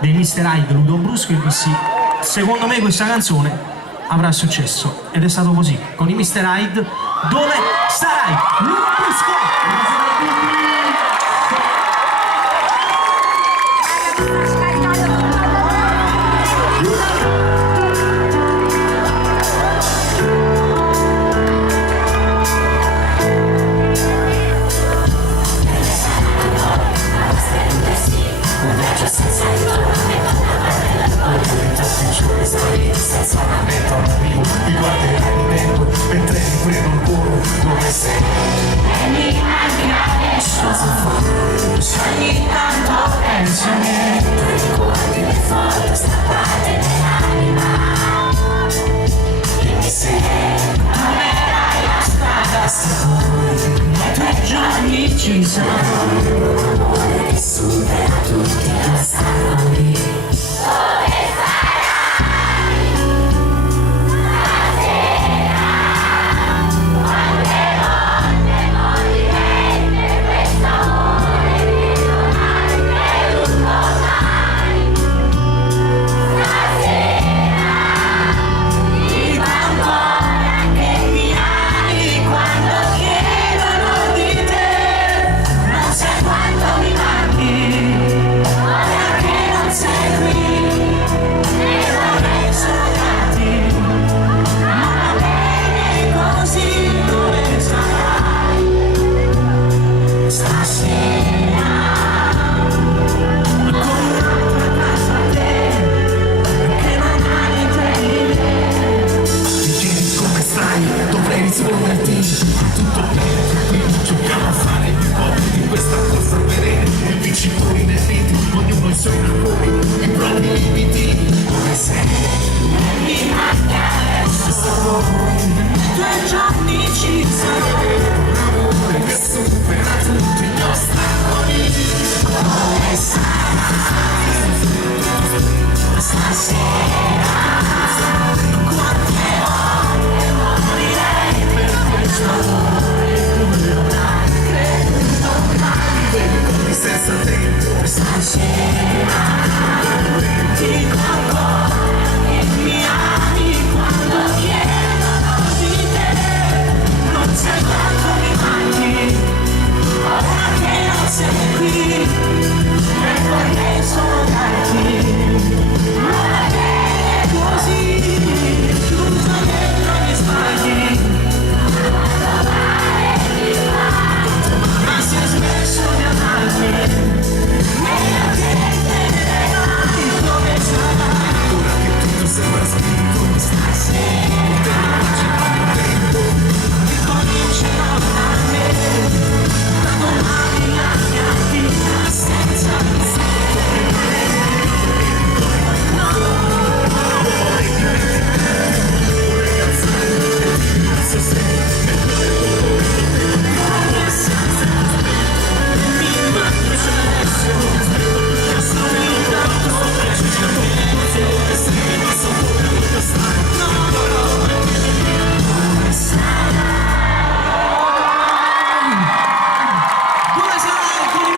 dei Mr. Hyde, Ludo Brusco, e dissi: secondo me questa canzone avrà successo, ed è stato così con i Mr. Hyde. Dove sarai? Ludo Brusco! Senza una meta, un arrivo, mi guarderai di dentro mentre riprendo il volo. Dove sei? E mi immaginare ogni tanto penso a me. Tu ricordi le foto strappate nell'anima. Dimmi se amerai la strada, se poi i tuoi giorni ci sono. Un amore che supera tutti.